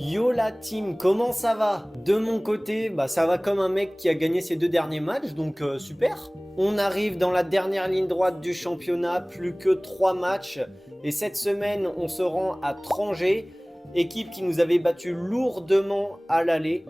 Yo la team, comment ça va? De mon côté, ça va comme un mec qui a gagné ses 2 derniers matchs, donc super. On arrive dans la dernière ligne droite du championnat, plus que 3 matchs. Et cette semaine, on se rend à Trangé, équipe qui nous avait battu lourdement à l'aller.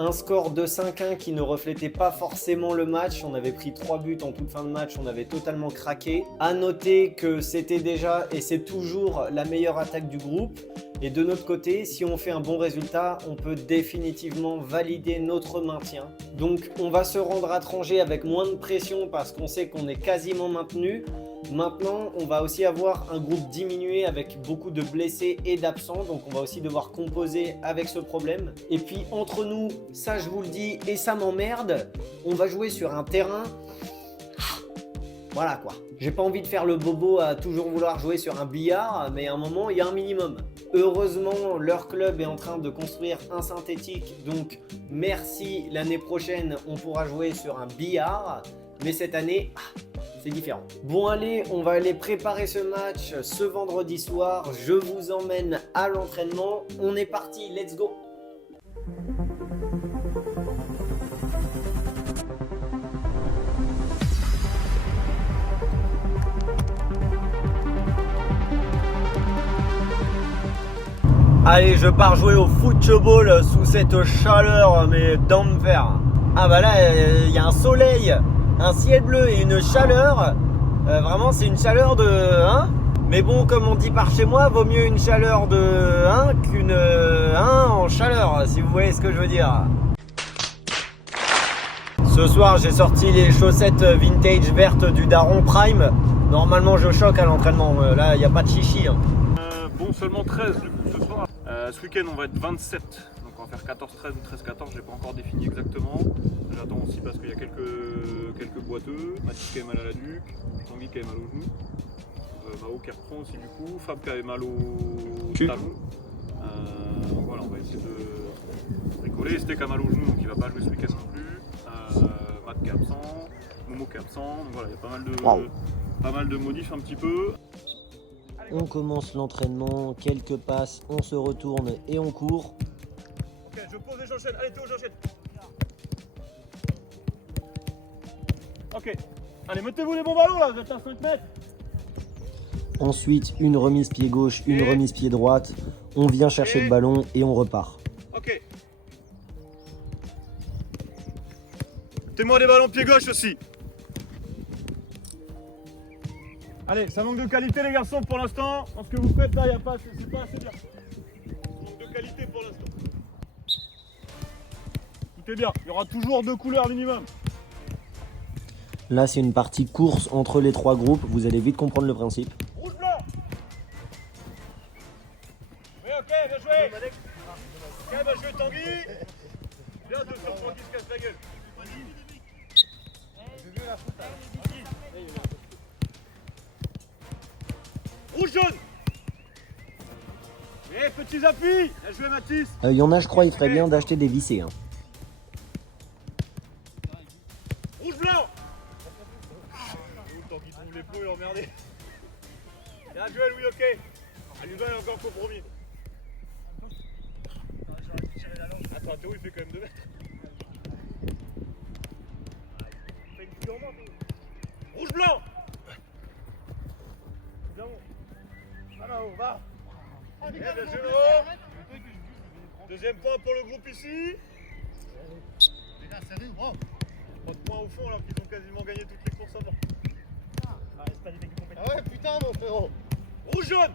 Un score de 5-1 qui ne reflétait pas forcément le match. On avait pris 3 buts en toute fin de match, on avait totalement craqué. À noter que c'était déjà et c'est toujours la meilleure attaque du groupe. Et de notre côté, si on fait un bon résultat, on peut définitivement valider notre maintien. Donc on va se rendre à Trangé avec moins de pression parce qu'on sait qu'on est quasiment maintenu. Maintenant, on va aussi avoir un groupe diminué avec beaucoup de blessés et d'absents. Donc on va aussi devoir composer avec ce problème. Et puis entre nous, ça je vous le dis et ça m'emmerde, on va jouer sur un terrain... Voilà quoi. J'ai pas envie de faire le bobo à toujours vouloir jouer sur un billard, mais à un moment, il y a un minimum. Heureusement, leur club est en train de construire un synthétique, donc merci, l'année prochaine, on pourra jouer sur un billard, mais cette année, c'est différent. Bon allez, on va aller préparer ce match ce vendredi soir. Je vous emmène à l'entraînement. On est parti, let's go! Allez, je pars jouer au football sous cette chaleur, mais d'enfer. Ah bah là, il y a un soleil, un ciel bleu et une chaleur. Vraiment, c'est une chaleur de... mais bon, comme on dit par chez moi, vaut mieux une chaleur de qu'une en chaleur, si vous voyez ce que je veux dire. Ce soir, j'ai sorti les chaussettes vintage vertes du Daron Prime. Normalement, je choque à l'entraînement. Là, il n'y a pas de chichi. Bon, seulement 13 du coup ce soir. Ce week-end on va être 27, donc on va faire 14-13 ou 13-14, j'ai pas encore défini exactement. J'attends aussi parce qu'il y a quelques boiteux, Mathis qui a mal à la nuque, Tanguy qui a mal au genou, Mao qui reprend aussi du coup, Fab qui avait mal au talon. Voilà, on va essayer de bricoler. C'était qui a mal au genou donc il va pas jouer ce week-end non plus. Matt qui est absent, Momo qui est absent, donc voilà, il y a pas mal de modifs un petit peu. On commence l'entraînement, quelques passes, on se retourne et on court. Ok, je pose et j'enchaîne. Allez Théo, j'enchaîne. Ok, allez, mettez-vous les bons ballons là, vous êtes à 5 mètres. Ensuite, une remise pied gauche, une remise pied droite. On vient chercher le ballon et on repart. Ok. Mettez-moi des ballons pied gauche aussi. Allez, ça manque de qualité les garçons pour l'instant. Dans ce que vous faites là, c'est pas assez bien. Ça manque de qualité pour l'instant. Tout est bien, il y aura toujours 2 couleurs minimum. Là, c'est une partie course entre les 3 groupes. Vous allez vite comprendre le principe. Rouge blanc. Oui, ok, bien joué. Ok, bien joué Tanguy. Bien de faire Tanguy se casse la gueule. Rouge jaune. Et petits appuis. Bien joué Mathis. Il y en a, je crois, il ferait bien d'acheter des vissés. Rouge blanc. Tanguy trouve les plots, il est emmerdé. Bien joué Louis, ok. Alubin est encore compromis. Attends, Théo il fait quand même 2 mètres. Fais une fille en main, Théo. Rouge blanc. Bien bon. Va là-haut, va. Bien joué Laurent. Deuxième point pour le groupe ici. Les gars, sérieux, wow. Pas de points au fond alors qu'ils ont quasiment gagné toutes les courses avant. C'est pas des mecs compétents. Ah ouais, putain, mon frérot. Rouge jaune.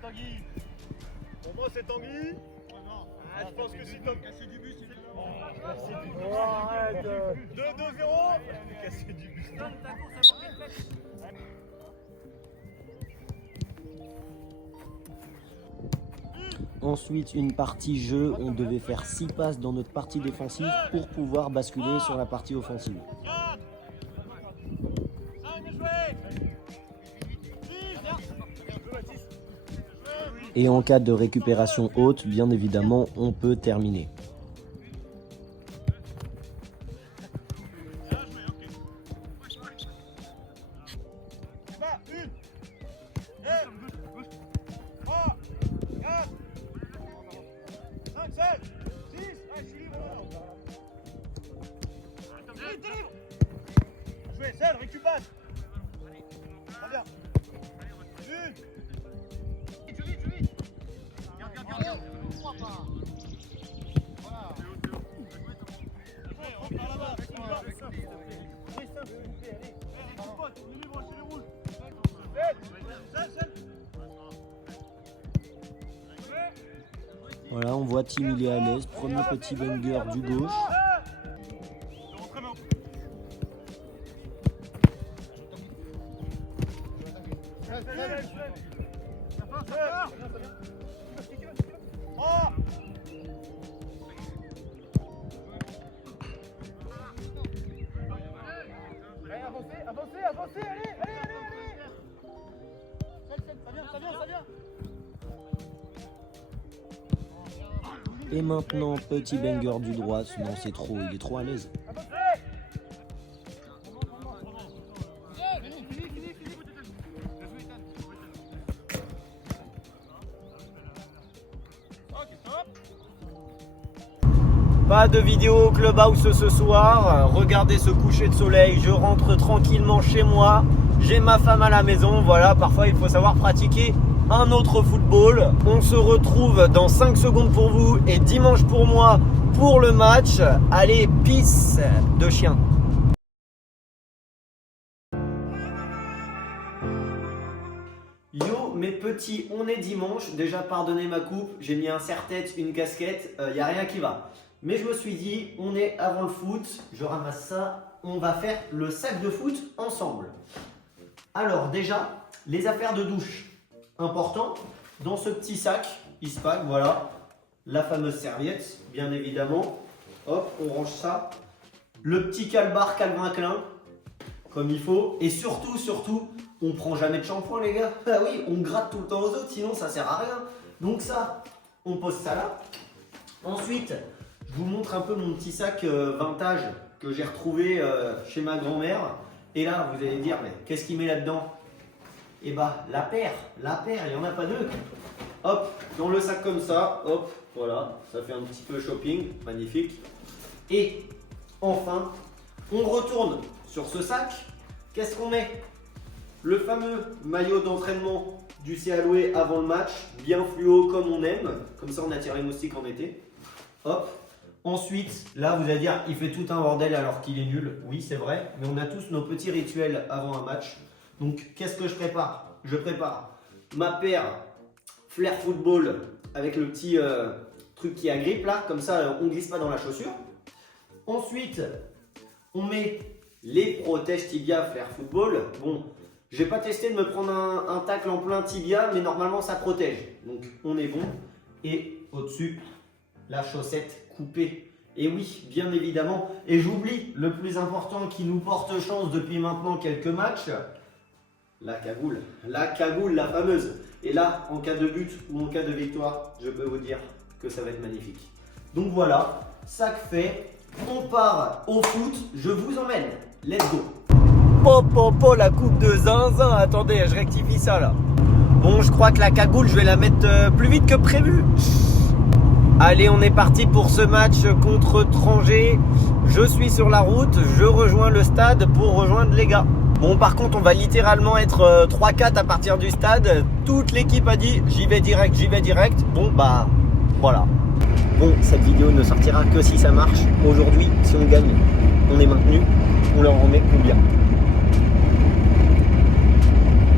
Tanguy. Pour moi, c'est Tanguy. Je pense que si Tom. Casser du bus, c'est bon. Arrête. 2-2-0. Casser du bus. Ensuite, une partie jeu, on devait faire 6 passes dans notre partie défensive pour pouvoir basculer sur la partie offensive. Et en cas de récupération haute, bien évidemment, on peut terminer. Voilà, on voit Tim, il est à l'aise. Premier petit banger du gauche. Avancez, allez. Ça vient. Et maintenant, petit banger du droit. Non, c'est trop, il est trop à l'aise. Pas de vidéo au Clubhouse ce soir, regardez ce coucher de soleil, je rentre tranquillement chez moi, j'ai ma femme à la maison, voilà, parfois il faut savoir pratiquer un autre football. On se retrouve dans 5 secondes pour vous et dimanche pour moi pour le match. Allez, peace de chien. Yo mes petits, on est dimanche, déjà pardonnez ma coupe, j'ai mis un serre-tête, une casquette, y a rien qui va. Mais je me suis dit, on est avant le foot, je ramasse ça, on va faire le sac de foot ensemble. Alors déjà, les affaires de douche, important, dans ce petit sac, il se pack, voilà, la fameuse serviette, bien évidemment. Hop, on range ça. Le petit calbar Calvin Klein, comme il faut. Et surtout, on prend jamais de shampoing les gars. Ah oui, on gratte tout le temps aux autres, sinon ça sert à rien. Donc ça, on pose ça là. Ensuite, je vous montre un peu mon petit sac vintage que j'ai retrouvé chez ma grand-mère. Et là, vous allez dire, mais qu'est-ce qu'il met là-dedans? Et bah, la paire, il n'y en a pas deux. Hop, dans le sac comme ça, hop, voilà, ça fait un petit peu shopping, magnifique. Et enfin, on retourne sur ce sac. Qu'est-ce qu'on met? Le fameux maillot d'entraînement du CAloué avant le match, bien fluo comme on aime. Comme ça, on attire les moustiques en été. Hop. Ensuite, là, vous allez dire, il fait tout un bordel alors qu'il est nul. Oui, c'est vrai, mais on a tous nos petits rituels avant un match. Donc, qu'est-ce que je prépare? Je prépare ma paire Flair Football avec le petit truc qui agrippe là. Comme ça, on ne glisse pas dans la chaussure. Ensuite, on met les protèges tibia Flair Football. Bon, je n'ai pas testé de me prendre un tacle en plein tibia, mais normalement, ça protège. Donc, on est bon. Et au-dessus, la chaussette coupée. Et oui, bien évidemment. Et j'oublie le plus important qui nous porte chance depuis maintenant quelques matchs. La cagoule, la fameuse. Et là, en cas de but ou en cas de victoire, je peux vous dire que ça va être magnifique. Donc voilà, sac fait, on part au foot, je vous emmène. Let's go. La coupe de zinzin, attendez, je rectifie ça là. Bon, je crois que la cagoule, je vais la mettre plus vite que prévu. Allez, on est parti pour ce match contre Trangé. Je suis sur la route, je rejoins le stade pour rejoindre les gars. Bon, par contre, on va littéralement être 3-4 à partir du stade. Toute l'équipe a dit j'y vais direct. Bon, bah voilà. Bon, cette vidéo ne sortira que si ça marche. Aujourd'hui, si on gagne, on est maintenu. On leur en met combien?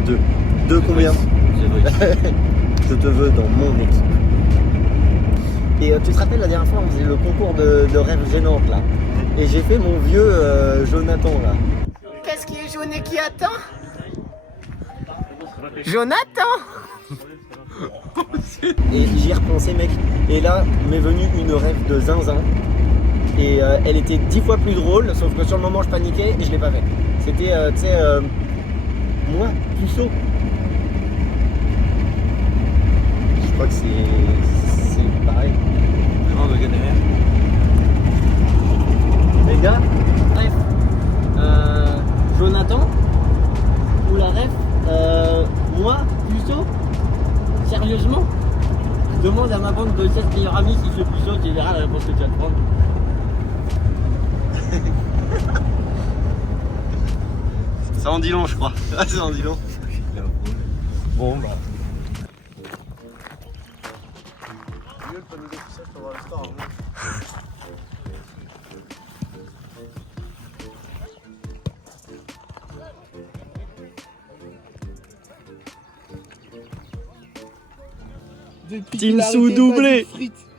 2. 2 combien? Je te veux dans mon équipe. Et tu te rappelles la dernière fois, on faisait le concours de rêves gênantes là. Et j'ai fait mon vieux Jonathan là. Qu'est-ce qui est jaune et qui attend? Jonathan! Et j'y ai repensé, mec. Et là, m'est venue une rêve de zinzin. Et elle était 10 fois plus drôle, sauf que sur le moment, je paniquais et je l'ai pas fait. C'était, tu sais, moi, puceau. Je crois que c'est pareil. Vraiment de gagner. Les gars, bref. Jonathan, ou la ref, moi, puceau, sérieusement, demande à ma bande de 16 meilleurs amis si c'est puceau, tu verras la réponse que tu vas te prendre. Ça en dit long, je crois. Ça en dit long. Bon, bah. Team Sou doublé.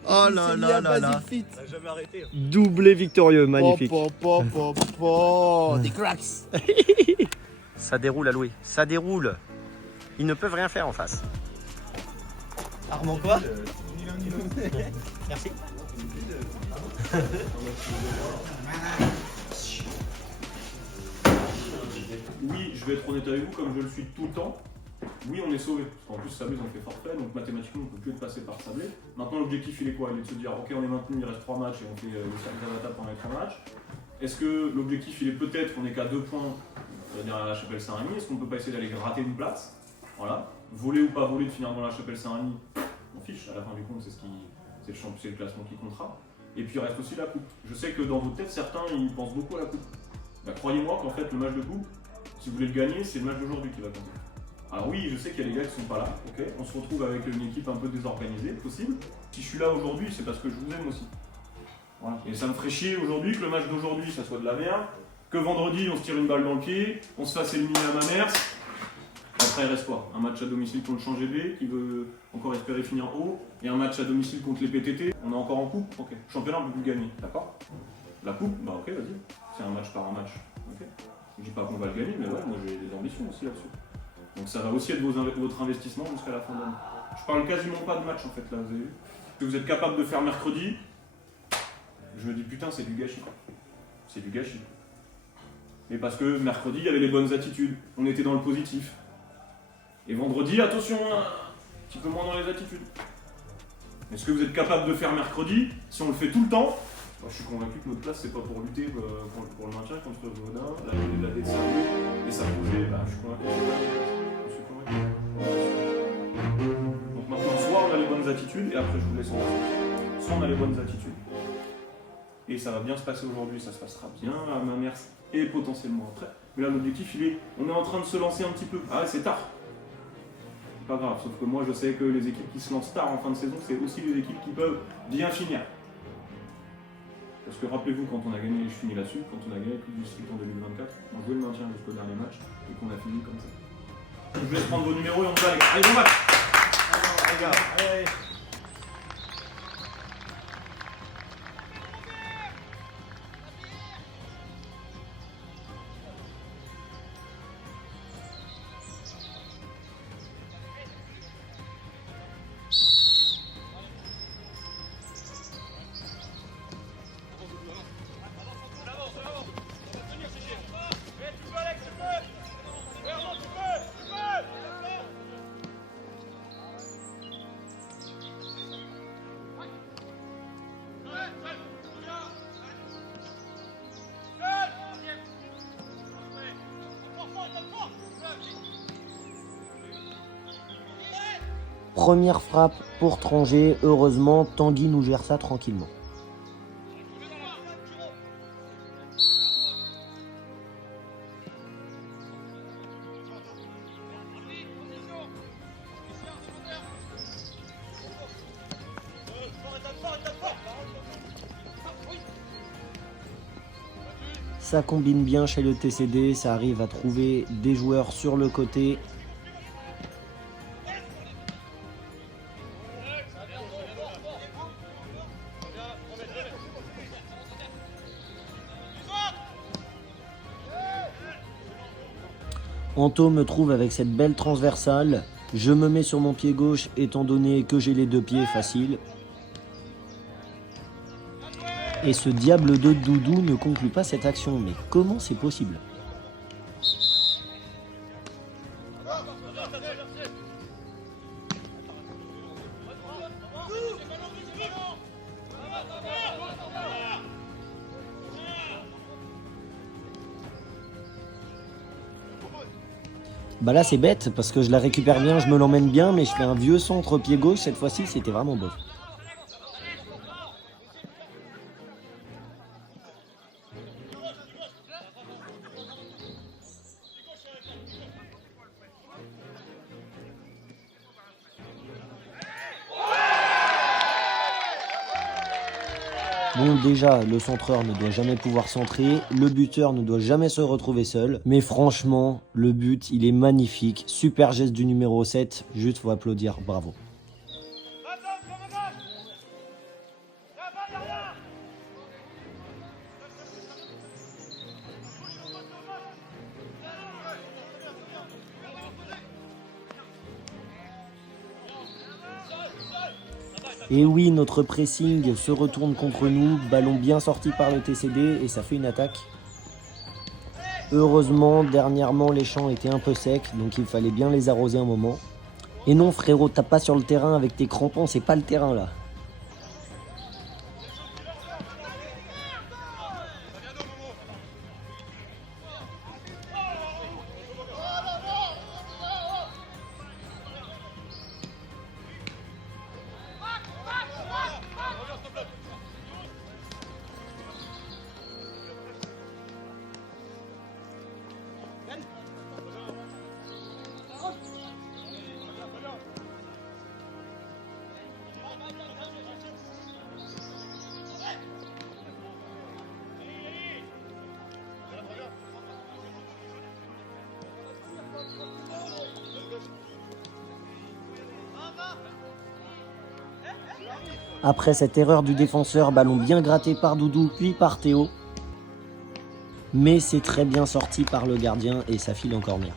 Oh là là là là. On n'a jamais arrêté. Doublé victorieux, magnifique. Des cracks. Ça déroule à louer, ça déroule. Ils ne peuvent rien faire en face. Armand quoi? Merci. Oui, je vais être honnête avec vous, comme je le suis tout le temps. Oui, on est sauvé. Parce qu'en plus, Sablé, on fait forfait, donc mathématiquement, on ne peut plus être passé par Sablé. Maintenant, l'objectif, il est quoi? Il est de se dire, ok, on est maintenu, il reste 3 matchs et on fait le service à la table pendant les 3 matchs. Est-ce que l'objectif, il est peut-être, on n'est qu'à 2 points, c'est-à-dire à la Chapelle Saint-Rémy? Est-ce qu'on ne peut pas essayer d'aller gratter une place? Voilà. Voler ou pas voler, de finir dans la Chapelle Saint-Rémy, on fiche. À la fin du compte, c'est le classement qui comptera. Et puis, il reste aussi la coupe. Je sais que dans vos têtes, certains, ils pensent beaucoup à la coupe. Bah, croyez-moi qu'en fait, le match de coupe, si vous voulez le gagner, c'est le match d'aujourd'hui qui va compter. Alors oui, je sais qu'il y a des gars qui sont pas là, ok. On se retrouve avec une équipe un peu désorganisée, possible. Si je suis là aujourd'hui, c'est parce que je vous aime aussi. Voilà. Et ça me ferait chier aujourd'hui que le match d'aujourd'hui, ça soit de la merde, que vendredi, on se tire une balle dans le pied, on se fasse éliminer à ma mère. Après, il reste quoi? Un match à domicile contre le Champ GB, qui veut encore espérer finir haut, et un match à domicile contre les PTT. On est encore en coupe, ok. Championnat, on peut plus gagner, d'accord? La coupe, bah ok, vas-y. C'est un match par un match, ok. Je dis pas qu'on va le gagner, mais ouais, moi j'ai des ambitions aussi là-dessus. Donc ça va aussi être votre investissement jusqu'à la fin de l'année. Je parle quasiment pas de match en fait là, vous avez vu. Que vous êtes capable de faire mercredi, je me dis putain c'est du gâchis quoi. C'est du gâchis. Mais parce que mercredi il y avait les bonnes attitudes, on était dans le positif. Et vendredi, attention, un petit peu moins dans les attitudes. Est-ce que vous êtes capable de faire mercredi si on le fait tout le temps? Moi, je suis convaincu que notre place c'est pas pour lutter pour le maintien contre Vaudin, la descente et ça bougeait, bah, je suis convaincu. Donc maintenant, soit on a les bonnes attitudes, et après je vous laisse en passer. Soit on a les bonnes attitudes, et ça va bien se passer aujourd'hui, ça se passera bien à Mamers et potentiellement après. Mais là, l'objectif, on est en train de se lancer un petit peu. Ah, c'est tard. C'est pas grave, sauf que moi, je sais que les équipes qui se lancent tard en fin de saison, c'est aussi les équipes qui peuvent bien finir. Parce que rappelez-vous, quand on a gagné, je finis là-dessus, quand on a gagné le district en 2024, on jouait le maintien jusqu'au dernier match, et qu'on a fini comme ça. Je vous laisse prendre vos numéros et on va aller. Allez, bon match! Allez, les gars, allez. Première frappe pour Tranger, heureusement Tanguy nous gère ça tranquillement. Ça combine bien chez le TCD, ça arrive à trouver des joueurs sur le côté. Anto me trouve avec cette belle transversale Je me mets sur mon pied gauche étant donné que j'ai les deux pieds faciles. Et ce diable de Doudou ne conclut pas cette action. Mais comment c'est possible ? Bah là c'est bête parce que je la récupère bien, je me l'emmène bien, mais je fais un vieux centre pied gauche cette fois-ci, c'était vraiment beau. Bon déjà, le centreur ne doit jamais pouvoir centrer, le buteur ne doit jamais se retrouver seul, mais franchement, le but, il est magnifique, super geste du numéro 7, juste faut applaudir, bravo. Et oui, notre pressing se retourne contre nous, ballon bien sorti par le TCD et ça fait une attaque. Heureusement, dernièrement, les champs étaient un peu secs, donc il fallait bien les arroser un moment. Et non frérot, tape pas sur le terrain avec tes crampons, c'est pas le terrain là. Après cette erreur du défenseur, ballon bien gratté par Doudou puis par Théo. Mais c'est très bien sorti par le gardien et ça file encore bien.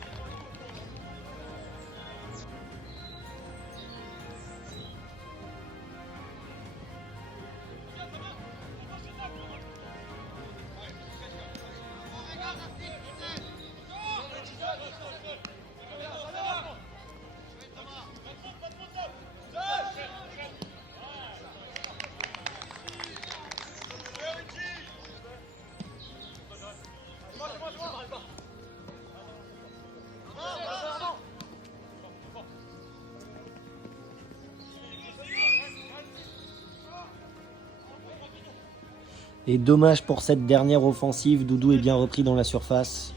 Et dommage pour cette dernière offensive, Doudou est bien repris dans la surface.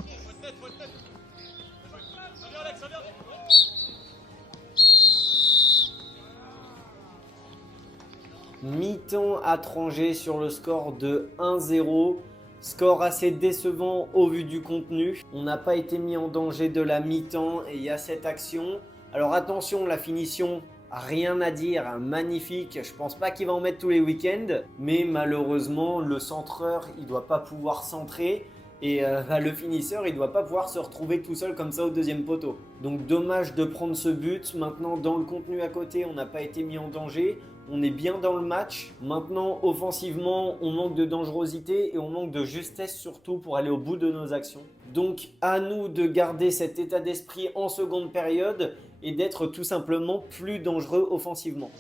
Mi-temps à Trangé sur le score de 1-0. Score assez décevant au vu du contenu. On n'a pas été mis en danger de la mi-temps et il y a cette action. Alors attention, la finition, rien à dire, magnifique. Je pense pas qu'il va en mettre tous les week-ends. Mais malheureusement, le centreur, il doit pas pouvoir centrer. Et le finisseur, il doit pas pouvoir se retrouver tout seul comme ça au deuxième poteau. Donc dommage de prendre ce but. Maintenant, dans le contenu à côté, on n'a pas été mis en danger. On est bien dans le match. Maintenant, offensivement, on manque de dangerosité et on manque de justesse surtout pour aller au bout de nos actions. Donc, à nous de garder cet état d'esprit en seconde période et d'être tout simplement plus dangereux offensivement.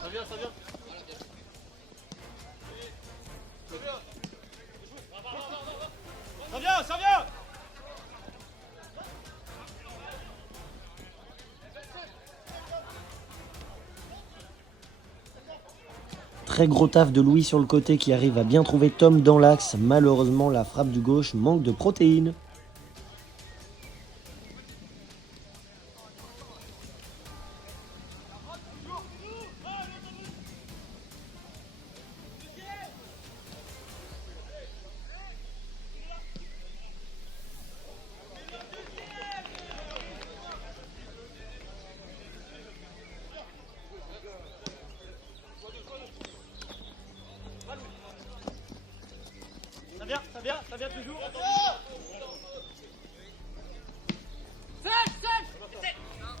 Ça vient. Ça vient. Très gros taf de Louis sur le côté qui arrive à bien trouver Tom dans l'axe. Malheureusement, la frappe du gauche manque de protéines.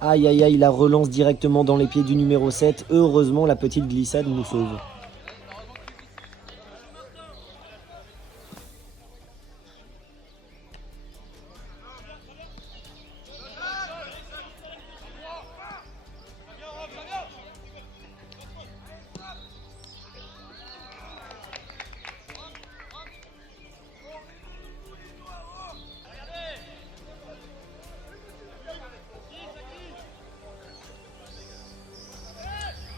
Aïe aïe aïe, la relance directement dans les pieds du numéro 7. Heureusement, la petite glissade nous sauve.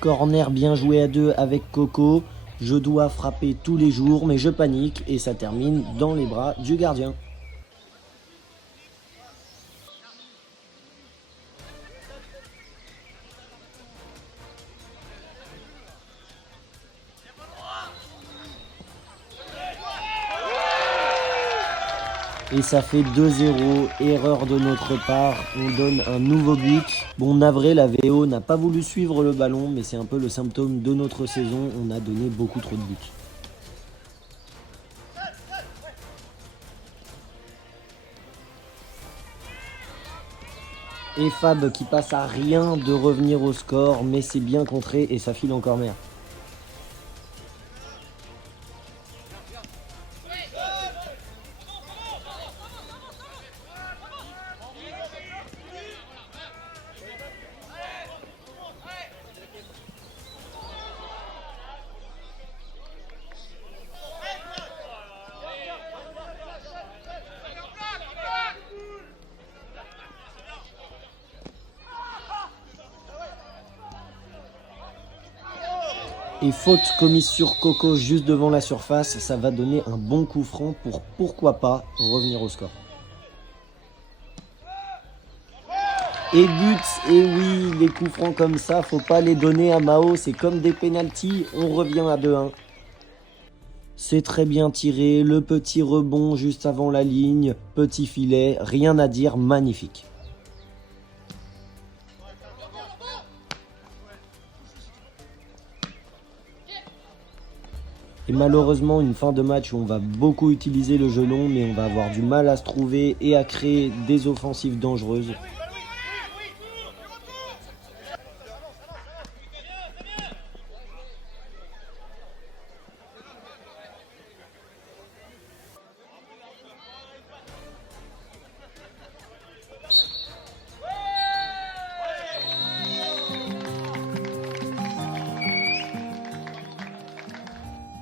Corner bien joué à 2 avec Coco. Je dois frapper tous les jours, mais je panique et ça termine dans les bras du gardien. Et ça fait 2-0, erreur de notre part, on donne un nouveau but. Bon, navré, la VO n'a pas voulu suivre le ballon, mais c'est un peu le symptôme de notre saison, on a donné beaucoup trop de buts. Et Fab qui passe à rien de revenir au score, mais c'est bien contré et ça file en corner. Et faute commise sur Coco juste devant la surface, ça va donner un bon coup franc pour pourquoi pas revenir au score. Et but, et oui, les coups francs comme ça, faut pas les donner à Mao, c'est comme des pénaltys, on revient à 2-1. C'est très bien tiré, le petit rebond juste avant la ligne, petit filet, rien à dire, magnifique. Et malheureusement, une fin de match où on va beaucoup utiliser le jeu long, mais on va avoir du mal à se trouver et à créer des offensives dangereuses.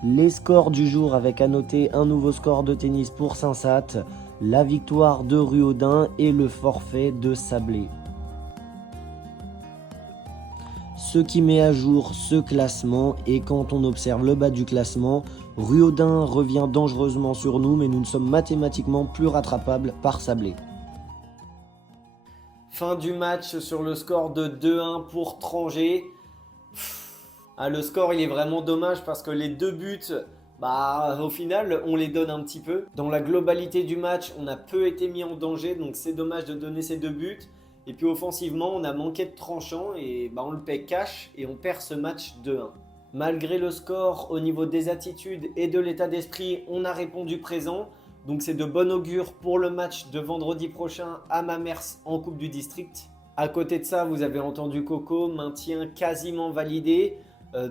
Les scores du jour avec à noter un nouveau score de tennis pour Saint-Sath, la victoire de Ruaudin et le forfait de Sablé. Ce qui met à jour ce classement, et quand on observe le bas du classement, Ruaudin revient dangereusement sur nous, mais nous ne sommes mathématiquement plus rattrapables par Sablé. Fin du match sur le score de 2-1 pour Trangé. Ah, le score il est vraiment dommage parce que les deux buts, au final on les donne un petit peu. Dans la globalité du match, on a peu été mis en danger, donc c'est dommage de donner ces deux buts. Et puis offensivement, on a manqué de tranchant et on le paie cash et on perd ce match 2-1. Malgré le score, au niveau des attitudes et de l'état d'esprit, on a répondu présent. Donc c'est de bon augure pour le match de vendredi prochain à Mamers en Coupe du District. À côté de ça, vous avez entendu Coco, maintien quasiment validé.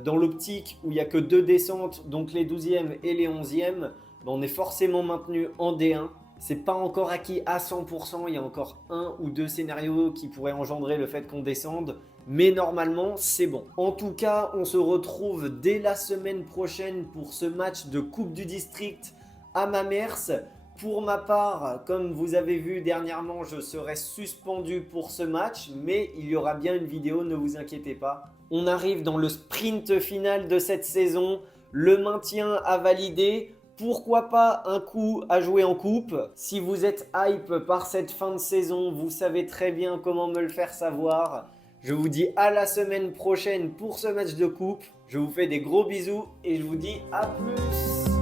Dans l'optique où il n'y a que 2 descentes, donc les 12e et les 11e, on est forcément maintenu en D1. C'est pas encore acquis à 100%, il y a encore 1 ou 2 scénarios qui pourraient engendrer le fait qu'on descende. Mais normalement, c'est bon. En tout cas, on se retrouve dès la semaine prochaine pour ce match de Coupe du District à Mamers. Pour ma part, comme vous avez vu dernièrement, je serai suspendu pour ce match, mais il y aura bien une vidéo, ne vous inquiétez pas. On arrive dans le sprint final de cette saison, le maintien à valider, pourquoi pas un coup à jouer en coupe. Si vous êtes hype par cette fin de saison, vous savez très bien comment me le faire savoir. Je vous dis à la semaine prochaine pour ce match de coupe. Je vous fais des gros bisous et je vous dis à plus.